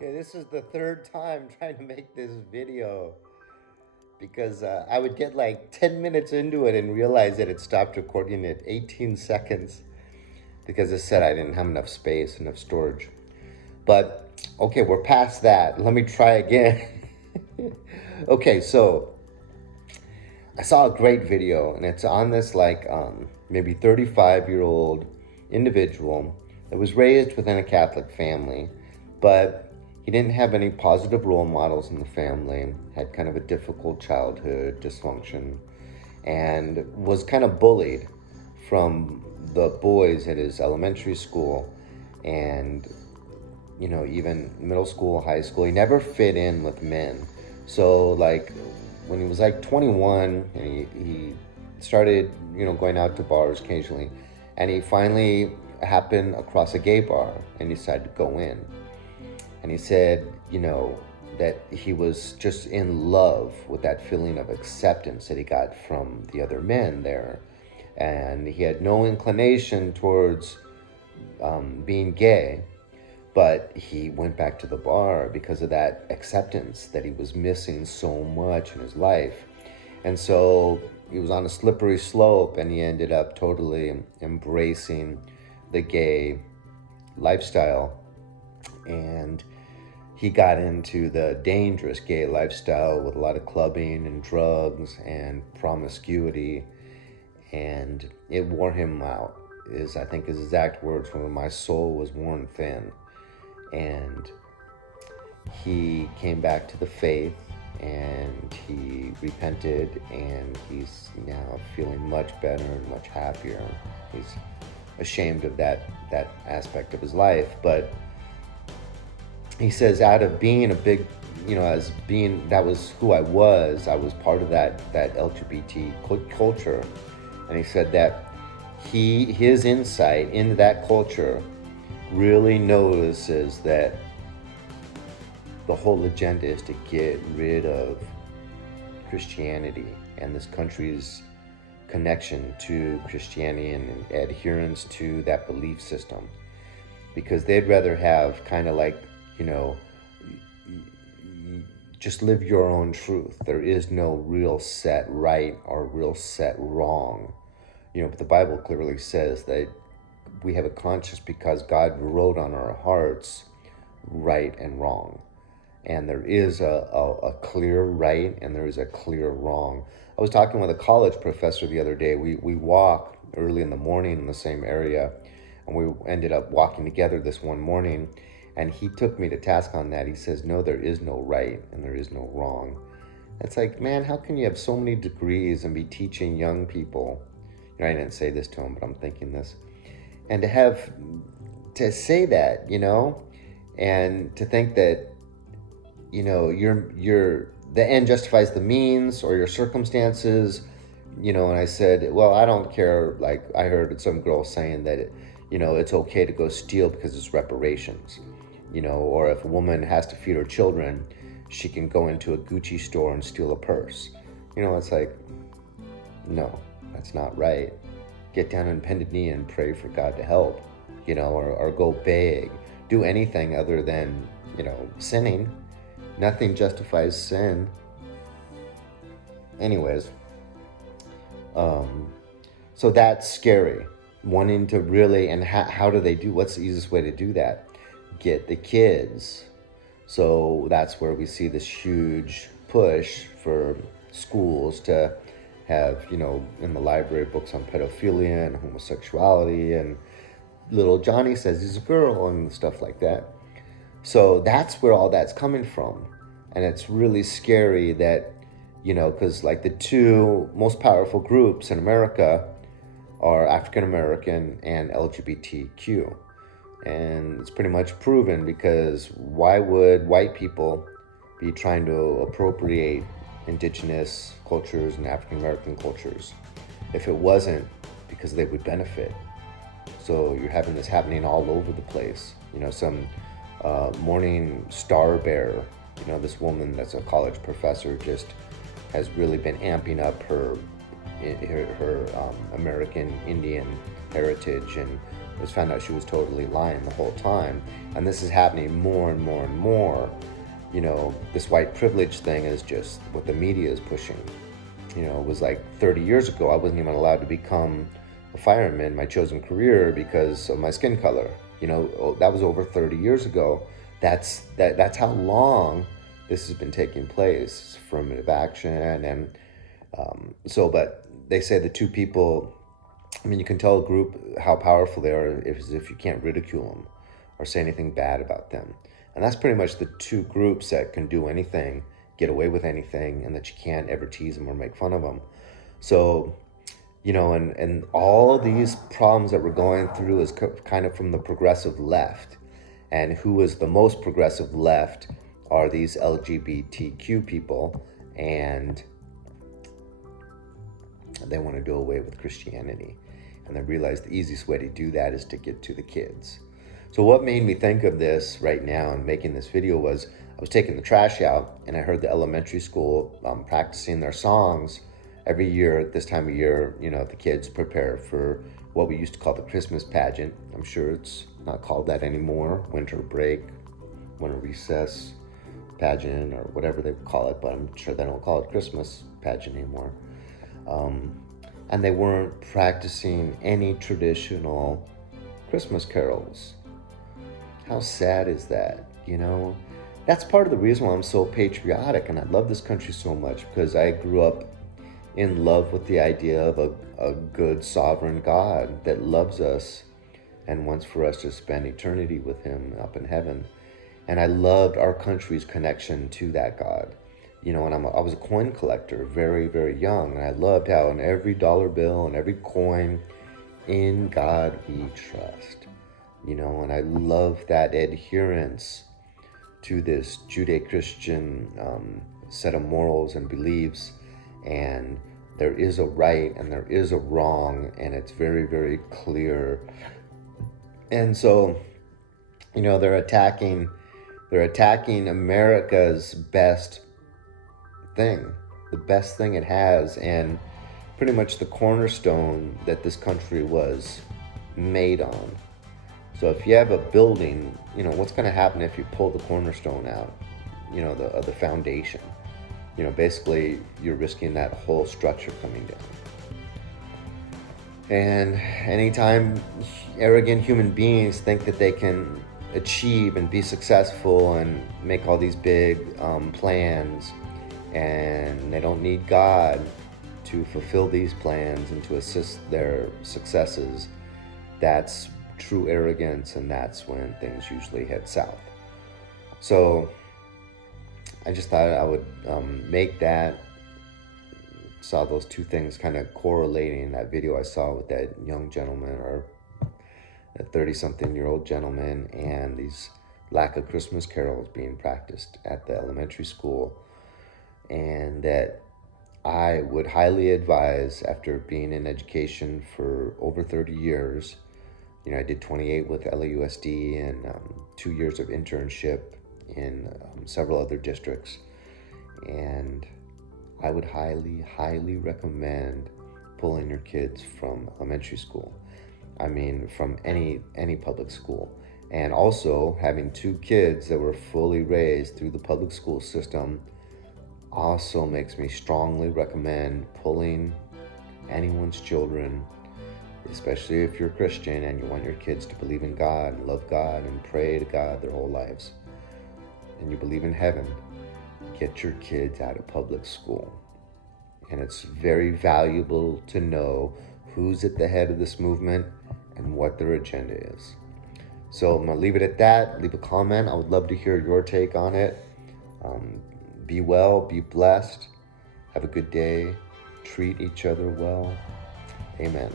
Okay, this is the third time trying to make this video because I would get like 10 minutes into it and realize that it stopped recording at 18 seconds because it said I didn't have enough space, enough storage. But okay, we're past that. Let me try again. Okay, so I saw a great video and it's on this maybe 35-year-old individual that was raised within a Catholic family, but he didn't have any positive role models in the family, had kind of a difficult childhood, dysfunction, and was kind of bullied from the boys at his elementary school and even middle school, high school. He never fit in with men. So when he was like 21 and he started, going out to bars occasionally, and he finally happened across a gay bar and he decided to go in. And he said, that he was just in love with that feeling of acceptance that he got from the other men there. And he had no inclination towards being gay, but he went back to the bar because of that acceptance that he was missing so much in his life. And so he was on a slippery slope and he ended up totally embracing the gay lifestyle. And he got into the dangerous gay lifestyle with a lot of clubbing and drugs and promiscuity. And it wore him out, is I think his exact words were, "My soul was worn thin." And he came back to the faith and he repented, and he's now feeling much better and much happier. He's ashamed of that aspect of his life, but he says, out of being a big, as being, that was who I was part of that LGBT culture. And he said that his insight into that culture really notices that the whole agenda is to get rid of Christianity and this country's connection to Christianity and adherence to that belief system, because they'd rather have kind of just live your own truth. There is no real set right or real set wrong. But the Bible clearly says that we have a conscience because God wrote on our hearts right and wrong. And there is a clear right and there is a clear wrong. I was talking with a college professor the other day. We walk early in the morning in the same area, and we ended up walking together this one morning, and he took me to task on that. He says, no, there is no right and there is no wrong. It's like, man, how can you have so many degrees and be teaching young people? I didn't say this to him, but I'm thinking this. And to say that, and to think that, you're the end justifies the means, or your circumstances, and I said, well, I don't care. Like, I heard some girl saying that, it's okay to go steal because it's reparations, or if a woman has to feed her children, she can go into a Gucci store and steal a purse. It's like, no, that's not right. Get down on bended knee and pray for God to help, or go beg. Do anything other than, sinning. Nothing justifies sin. Anyways, so that's scary. Wanting to really, and how do they do, what's the easiest way to do that? Get the kids. So that's where we see this huge push for schools to have, in the library, books on pedophilia and homosexuality, and little Johnny says he's a girl and stuff like that. So that's where all that's coming from. And it's really scary that, because the two most powerful groups in America are African American and LGBTQ. And it's pretty much proven, because why would white people be trying to appropriate indigenous cultures and African American cultures if it wasn't because they would benefit? So you're having this happening all over the place. Some Morning Star Bear, this woman that's a college professor, just has really been amping up her American Indian heritage and It was found out she was totally lying the whole time. And this is happening more and more and more. You know, this white privilege thing is just what the media is pushing. You know, it was like 30 years ago, I wasn't even allowed to become a fireman, my chosen career, because of my skin color. You know, that was over 30 years ago. That's how long this has been taking place, affirmative action. And but they say the two people, I mean, you can tell a group how powerful they are if you can't ridicule them or say anything bad about them. And that's pretty much the two groups that can do anything, get away with anything, and that you can't ever tease them or make fun of them. So, you know, and all these problems that we're going through is kind of from the progressive left. And who is the most progressive left are these LGBTQ people, and they want to do away with Christianity. And they realize the easiest way to do that is to get to the kids. So what made me think of this right now and making this video was I was taking the trash out, and I heard the elementary school practicing their songs. Every year at this time of year, you know, the kids prepare for what we used to call the Christmas pageant. I'm sure it's not called that anymore, winter break, winter recess pageant, or whatever they call it, but I'm sure they don't call it Christmas pageant anymore. And they weren't practicing any traditional Christmas carols. How sad is that, you know? That's part of the reason why I'm so patriotic and I love this country so much, because I grew up in love with the idea of a good sovereign God that loves us and wants for us to spend eternity with him up in heaven. And I loved our country's connection to that God. You know, and I was a coin collector very, very young, and I loved how in every dollar bill and every coin, in God we trust. You know, and I love that adherence to this Judeo-Christian set of morals and beliefs, and there is a right and there is a wrong, and it's very, very clear. And so, you know, they're attacking America's best thing, the best thing it has, and pretty much the cornerstone that this country was made on. So if you have a building, you know, what's going to happen if you pull the cornerstone out, you know, the foundation? You know, basically you're risking that whole structure coming down. And anytime arrogant human beings think that they can achieve and be successful and make all these big plans, and they don't need God to fulfill these plans and to assist their successes, that's true arrogance, and that's when things usually head south. So I just thought I would make that, saw those two things kind of correlating in that video I saw with that young gentleman, or a 30-something-year-old gentleman, and these lack of Christmas carols being practiced at the elementary school. And that I would highly advise, after being in education for over 30 years, you know, I did 28 with LAUSD and 2 years of internship in several other districts. And I would highly, highly recommend pulling your kids from elementary school. I mean, from any public school. And also having 2 kids that were fully raised through the public school system also makes me strongly recommend pulling anyone's children, especially if you're a Christian and you want your kids to believe in God and love God and pray to God their whole lives, and you believe in heaven, get your kids out of public school. And it's very valuable to know who's at the head of this movement and what their agenda is. So I'm gonna leave it at that. Leave a comment. I would love to hear your take on it. Be well, be blessed, have a good day, treat each other well. Amen.